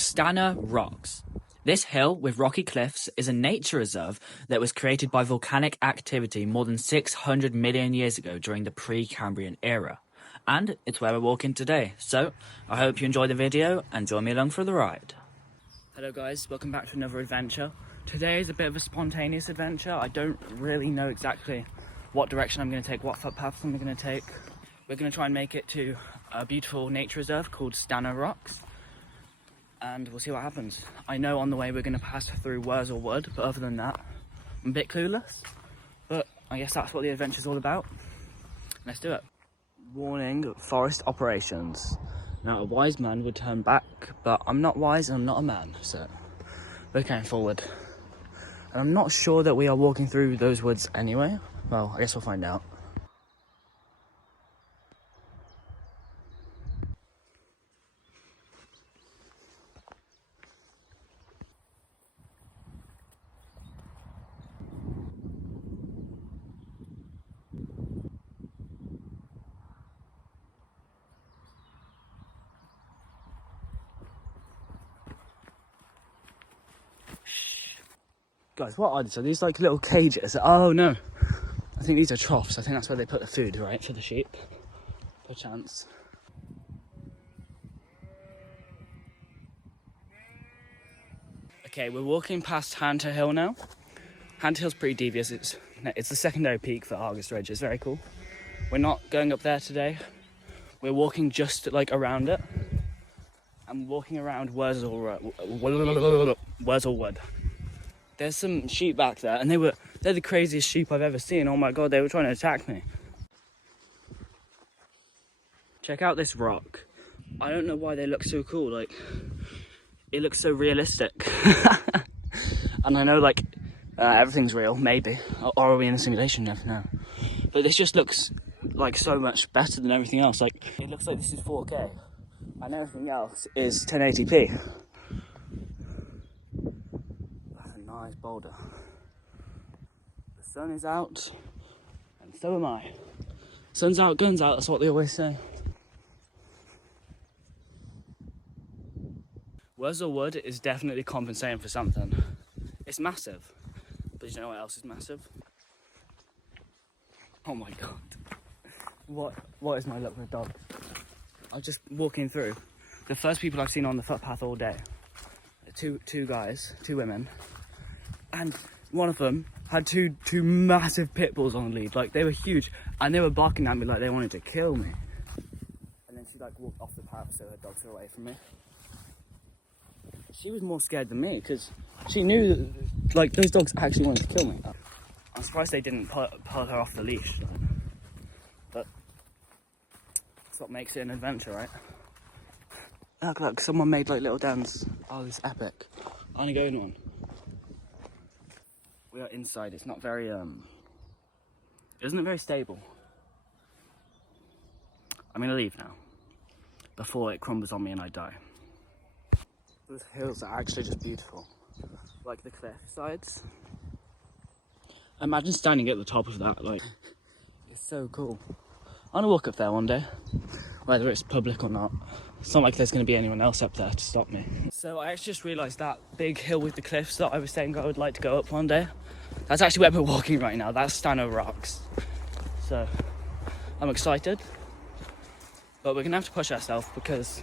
Stanner Rocks. This hill with rocky cliffs is a nature reserve that was created by volcanic activity more than 600 million years ago during the pre-Cambrian era. And it's where we're walking today, so I hope you enjoy the video and join me along for the ride. Hello guys, welcome back to another adventure. Today is a bit of a spontaneous adventure. I don't really know exactly what direction I'm going to take, what footpaths I'm going to take. We're going to try and make it to a beautiful nature reserve called Stanner Rocks. And we'll see what happens. I know on the way we're going to pass through Worsell Wood, but other than that, I'm a bit clueless. But I guess that's what the adventure's all about. Let's do it. Warning, forest operations. Now, a wise man would turn back, but I'm not wise and I'm not a man, so we're going forward. And I'm not sure that we are walking through those woods anyway. Well, I guess we'll find out. Guys, what are these? Are these like little cages? Oh no, I think these are troughs. I think that's where they put the food, right, for the sheep, perchance. Okay, we're walking past Hanter Hill now. Hanter Hill's pretty devious. It's the secondary peak for Argus Ridge. It's very cool. We're not going up there today. We're walking just like around it. I'm walking around Worsell Wood. There's some sheep back there, and they're the craziest sheep I've ever seen. Oh my god, they were trying to attack me. Check out this rock. I don't know why they look so cool, like, it looks so realistic. And I know, like, everything's real, maybe. Or are we in a simulation? Never know. But this just looks, like, so much better than everything else. Like, it looks like this is 4K, and everything else is 1080p. Nice boulder. The sun is out, and so am I. Sun's out, guns out, that's what they always say. Worsell Wood is definitely compensating for something. It's massive, but you know what else is massive? Oh my god. What is my luck with dogs? I'm just walking through. The first people I've seen on the footpath all day. Two women. And one of them had two massive pit bulls on the lead. Like, they were huge, and they were barking at me like they wanted to kill me. And then she like walked off the path so her dogs were away from me. She was more scared than me because she knew that like those dogs actually wanted to kill me. I'm surprised they didn't pull her off the leash. But that's what makes it an adventure, right? Look, someone made like little dams. Oh, this is epic. I only go in one. We are inside. It's not very, isn't it very stable? I'm gonna leave now before it crumbles on me and I die. Those hills are actually just beautiful. Like the cliff sides. Imagine standing at the top of that, like, it's so cool. I wanna walk up there one day, whether it's public or not. It's not like there's going to be anyone else up there to stop me. So I actually just realised that big hill with the cliffs that I was saying I would like to go up one day, that's actually where we're walking right now. That's Stanner Rocks. So I'm excited, but we're going to have to push ourselves because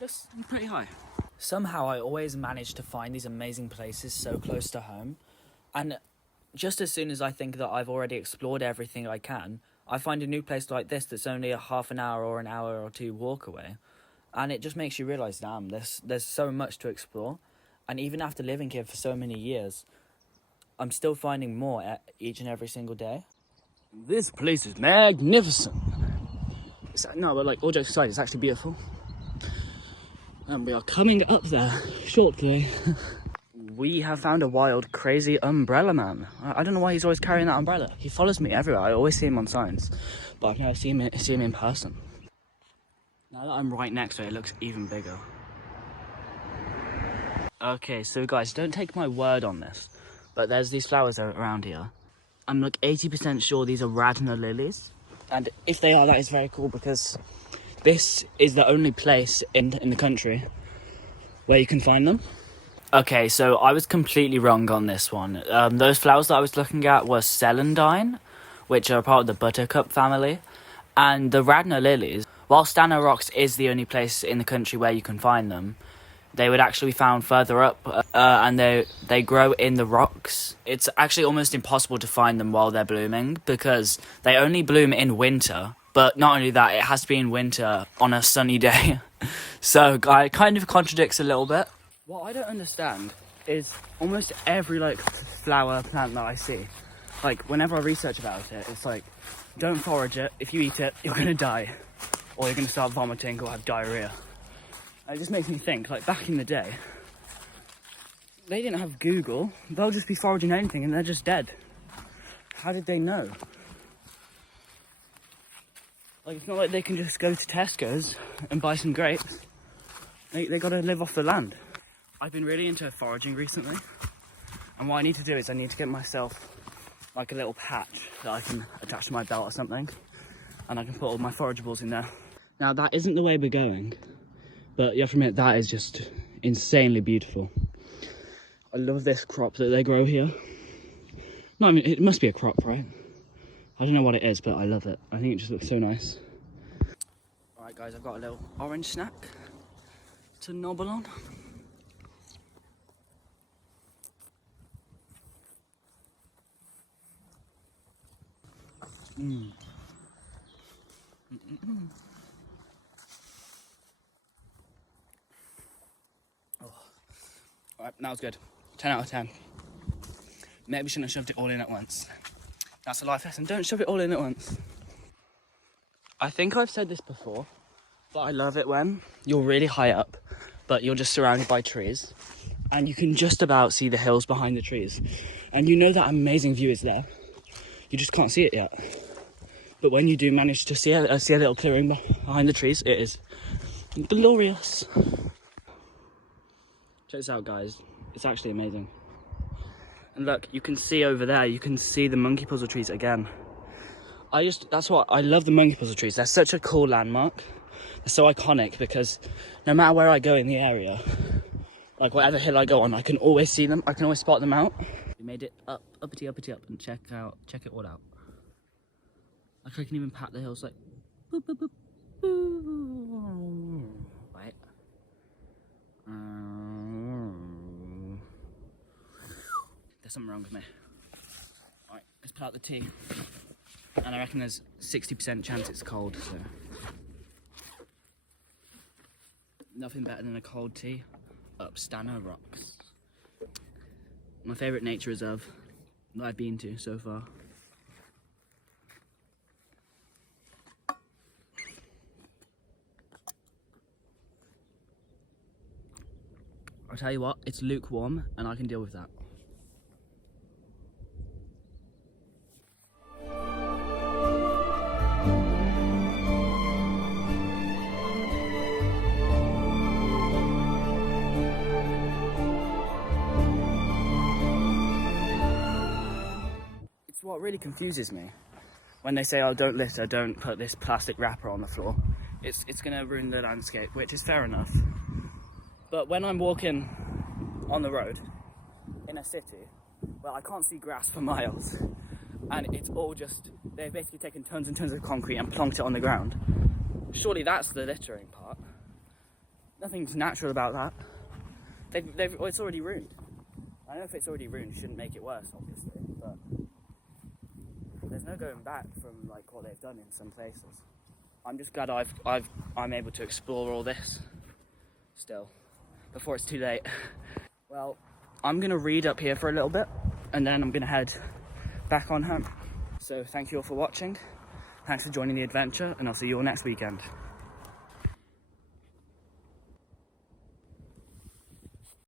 it's pretty high. Somehow I always manage to find these amazing places so close to home, and just as soon as I think that I've already explored everything I can, I find a new place like this that's only a half an hour or an hour or two walk away, and it just makes you realise, damn, there's so much to explore. And even after living here for so many years, I'm still finding more each and every single day. This place is magnificent. No, but like, all jokes aside, it's actually beautiful. And we are coming up there shortly. We have found a wild, crazy umbrella man. I don't know why he's always carrying that umbrella. He follows me everywhere. I always see him on signs, but I've never seen him in person. Now that I'm right next to it, it looks even bigger. Okay, so guys, don't take my word on this, but there's these flowers around here. I'm like 80% sure these are Radnor lilies. And if they are, that is very cool because this is the only place in the country where you can find them. Okay, so I was completely wrong on this one. Those flowers that I was looking at were celandine, which are part of the buttercup family. And the Radnor lilies, while Stanhope Rocks is the only place in the country where you can find them, they would actually be found further up, and they grow in the rocks. It's actually almost impossible to find them while they're blooming, because they only bloom in winter. But not only that, it has to be in winter on a sunny day. So it kind of contradicts a little bit. What I don't understand is almost every flower plant that I see, whenever I research about it, it's like, don't forage it. If you eat it, you're gonna die, or you're gonna start vomiting or have diarrhea. And it just makes me think, back in the day, they didn't have Google. They'll just be foraging anything and they're just dead. How did they know? It's not like they can just go to Tesco's and buy some grapes. They gotta live off the land. I've been really into foraging recently, and what I need to do is I need to get myself a little patch that I can attach to my belt or something, and I can put all my forageables in there. Now that isn't the way we're going, but you have to admit that is just insanely beautiful. I love this crop that they grow here. No, I mean, it must be a crop, right? I don't know what it is, but I love it. I think it just looks so nice. Alright guys, I've got a little orange snack to nobble on. Oh. Alright, that was good. 10 out of 10. Maybe shouldn't have shoved it all in at once. That's a life lesson. Don't shove it all in at once. I think I've said this before, but I love it when you're really high up, but you're just surrounded by trees, and you can just about see the hills behind the trees. And you know that amazing view is there. You just can't see it yet. But when you do manage to see a little clearing behind the trees, it is glorious. Check this out, guys. It's actually amazing. And look, you can see over there, you can see the monkey puzzle trees again. That's what I love, the monkey puzzle trees. They're such a cool landmark. They're so iconic because no matter where I go in the area, whatever hill I go on, I can always see them. I can always spot them out. We made it uppity up, and check it all out. I can even pat the hills boop, boop, boop, boop. Right. There's something wrong with me. Alright, let's put out the tea. And I reckon there's 60% chance it's cold, so. Nothing better than a cold tea up Stanhope Rocks. My favourite nature reserve that I've been to so far. I'll tell you what, it's lukewarm and I can deal with that. It's what really confuses me. When they say, oh, don't litter, don't put this plastic wrapper on the floor. It's gonna ruin the landscape, which is fair enough. But when I'm walking on the road in a city, well, I can't see grass for miles, and it's all just, they've basically taken tons and tons of concrete and plonked it on the ground. Surely that's the littering part. Nothing's natural about that. It's already ruined. I know if it's already ruined, it shouldn't make it worse, obviously, but there's no going back from what they've done in some places. I'm just glad I'm able to explore all this still, before it's too late. Well, I'm gonna read up here for a little bit, and then I'm gonna head back on home. So thank you all for watching. Thanks for joining the adventure, and I'll see you all next weekend.